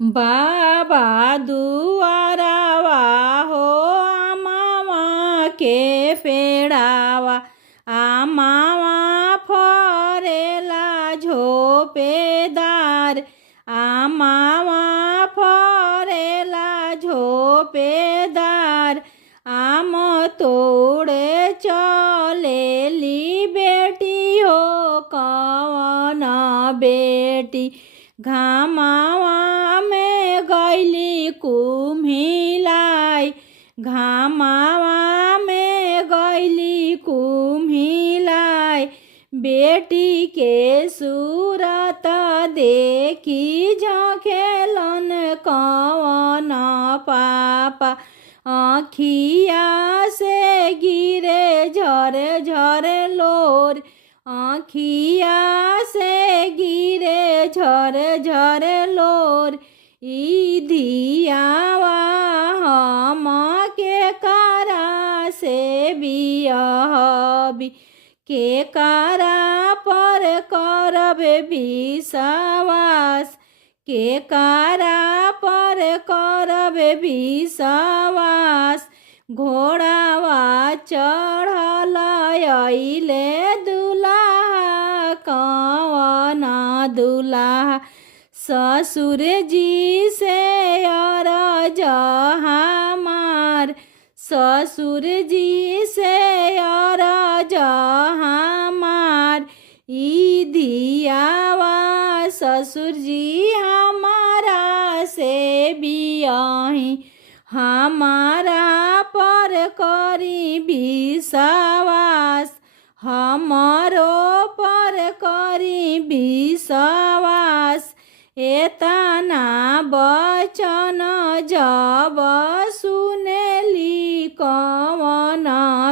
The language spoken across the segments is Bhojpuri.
बाबा दुआरावा हो आमावा के पेड़ावा, आमावा फरेला झोपेदार, आमावा फरेला झोपेदार। आम तोड़े चलेली बेटी हो कवन बेटी, घामावा में गैली कुम्हिलाई, घामावा में गैली कुम्हिलाई। बेटी के सूरत देखी झखेलन कवन पापा, आँखिया से गिरे झर झर लोर, आँखिया से गिरे झर झर लोर। ई धियावा हम के कारा से बियाहबी, के कारा पर करब विश्वास, के कारा पर करब विश्वास। घोड़ावा चढ़ल अइले दुल्हा कवन दुल्हा, ससुर जी से अरज हमार, ससुर जी से अरज हमार। ई धियावा ससुर जी हमारा से बियाही, हमारा पर करी विश्वास, हमारो पर करी विश्वास। एतना बचन जब सुनेली कवन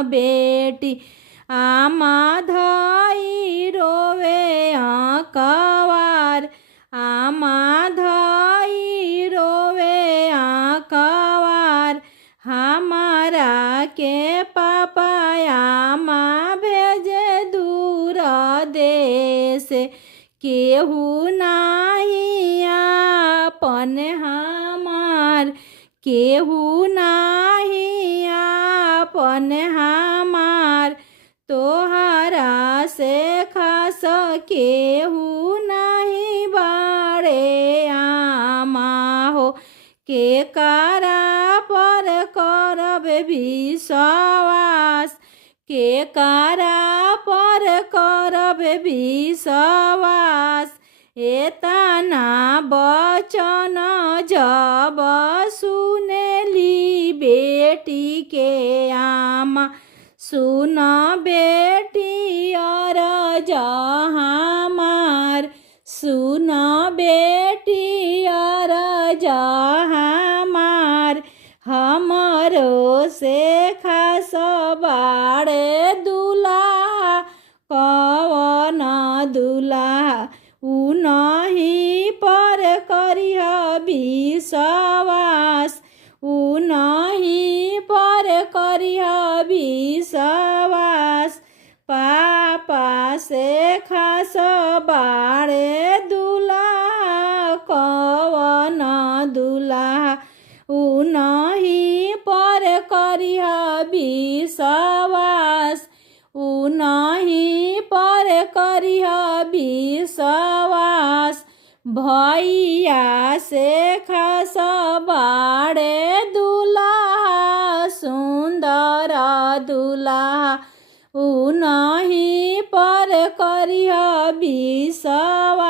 बेटी, आमा धई रोवे आंकवार, आमा धई रोवे आंकवार। हमारा के पापा आमा भेजे दूर देश, केहू नाही आपन हमार, केहू नाही आपन हमार। तोहरा से खास केहू नहीं बाड़े आमा हो, के कारा पर करब विश्वास, के कारा पर करब विश्वास। एतना बचन जब सुनेली बेटी के आमा, सुन बेटी अरज हमार, सुन बेटी अरज हमार। हमरो से खास बाड़े दुल्हा कवन दुल्हा, उ नहीं पर करिह विश्वास, उ नहीं पर करिह विश्वास। पापा से खास बाड़े दुल्हा कवन दुल्हा, उ नहीं पर करिह विश्वास, उ नहीं पर करिह विश्वास। भैया से खास बाड़े दुल्हा सुंदर दुल्हा, उ नहीं पर करिह विश्वास।